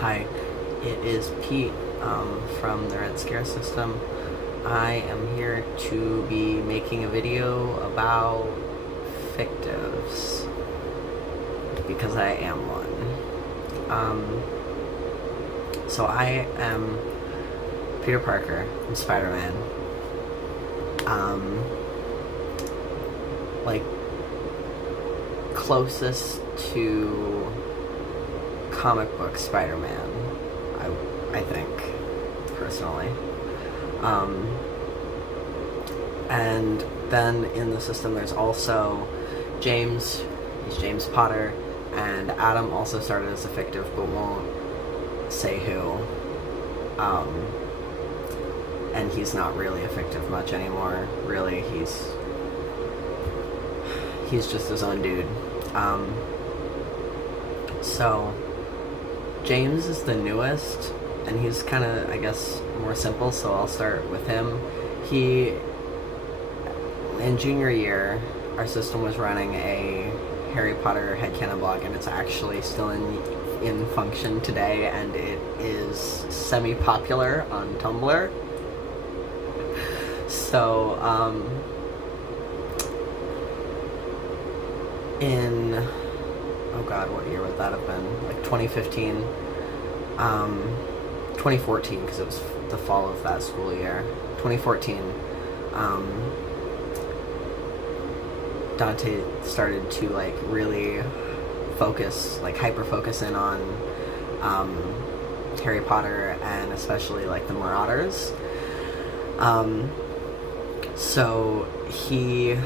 Hi, it is Pete from the Red Scare System. I am here to be making a video about fictives because I am one. So I am Peter Parker from Spider-Man. Like, closest to comic book Spider-Man, I think, personally. And then in the system there's also James, he's James Potter, and Adam also started as a fictive but won't say who. And he's not really a fictive much anymore, really. He's just his own dude. So James is the newest, and he's kind of, I guess, more simple, so I'll start with him. In junior year, our system was running a Harry Potter headcanon blog, and it's actually still in function today, and it is semi-popular on Tumblr. So, oh god, what year would that have been? Like 2015, 2014, because it was the fall of that school year. 2014, Dante started to like really focus, like hyper-focus in on Harry Potter, and especially like the Marauders. So he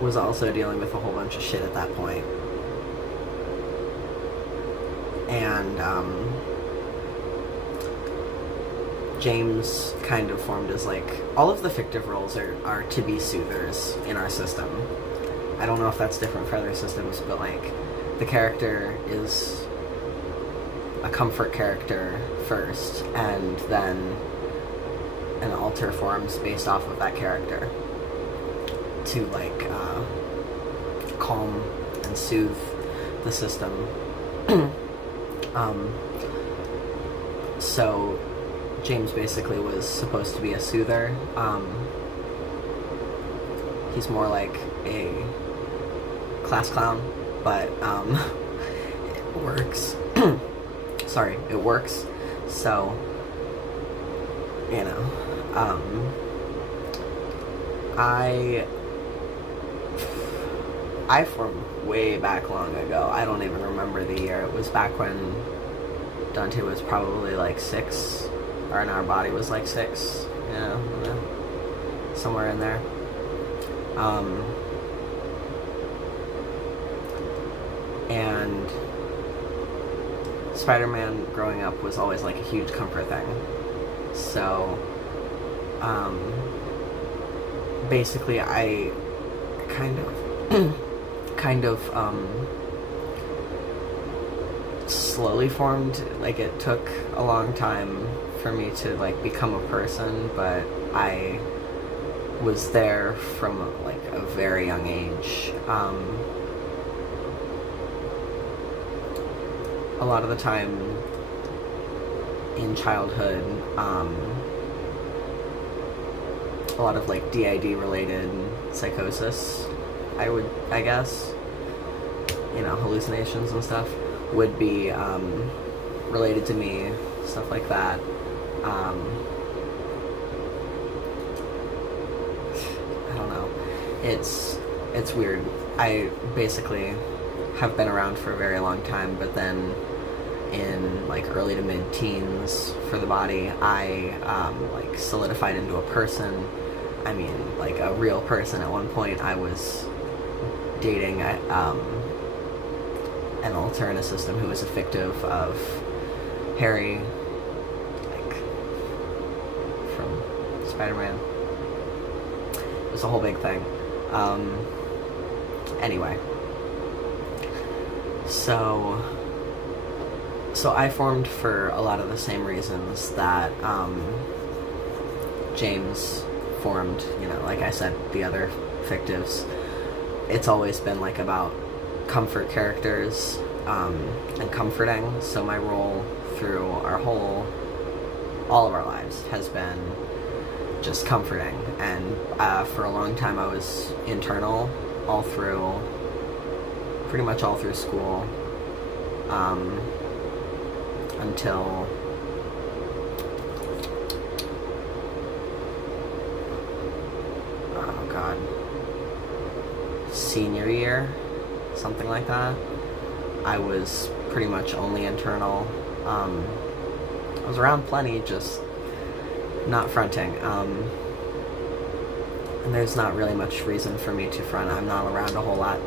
was also dealing with a whole bunch of shit at that point. And James kind of formed as like, all of the fictive roles are to be soothers in our system. I don't know if that's different for other systems, but like the character is a comfort character first, and then an alter forms based off of that character to like calm and soothe the system. So James basically was supposed to be a soother. He's more like a class clown, but it works. Sorry, it works. So, you know, I formed way back long ago. I don't even remember the year. It was back when Dante was probably like 6, or in our body was like 6, somewhere in there. And Spider-Man growing up was always like a huge comfort thing. So, basically I kind of slowly formed. Like, it took a long time for me to like become a person, but I was there from like a very young age. A lot of the time in childhood, a lot of like DID related psychosis, I guess, hallucinations and stuff would be related to me, stuff like that. I don't know. It's weird. I basically have been around for a very long time, but then in like early to mid-teens for the body, I like solidified into a person. I mean, like a real person. At one point I was dating an alter in a system who was a fictive of Harry, like from Spider-Man. It was a whole big thing. Anyway, so I formed for a lot of the same reasons that James formed, like I said, the other fictives. It's always been like about comfort characters and comforting. So my role through all of our lives has been just comforting. And for a long time I was internal pretty much all through school, until oh god, senior year, something like that. I was pretty much only internal. I was around plenty, just not fronting. And there's not really much reason for me to front. I'm not around a whole lot.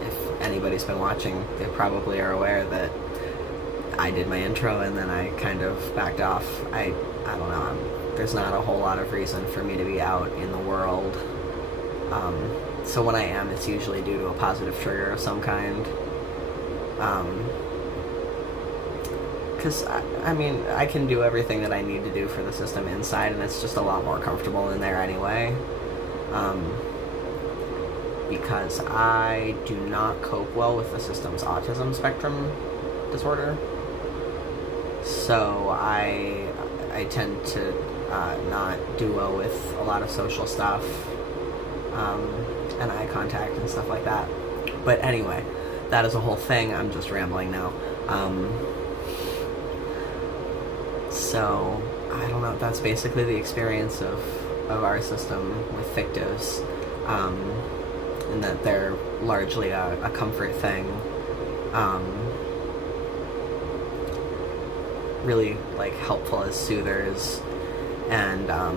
If anybody's been watching, they probably are aware that I did my intro and then I kind of backed off. I don't know. There's not a whole lot of reason for me to be out in the world. So when I am, it's usually due to a positive trigger of some kind. Because, I mean, I can do everything that I need to do for the system inside, and it's just a lot more comfortable in there anyway. Because I do not cope well with the system's autism spectrum disorder. So I tend to not do well with a lot of social stuff, and eye contact and stuff like that. But anyway, that is a whole thing. I'm just rambling now. So I don't know. That's basically the experience of our system with Fictives, in that they're largely a comfort thing. Really like helpful as soothers, and I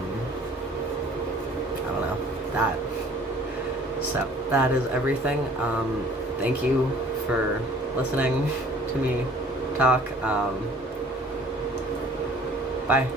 don't know, that. So that is everything. Thank you for listening to me talk. Bye.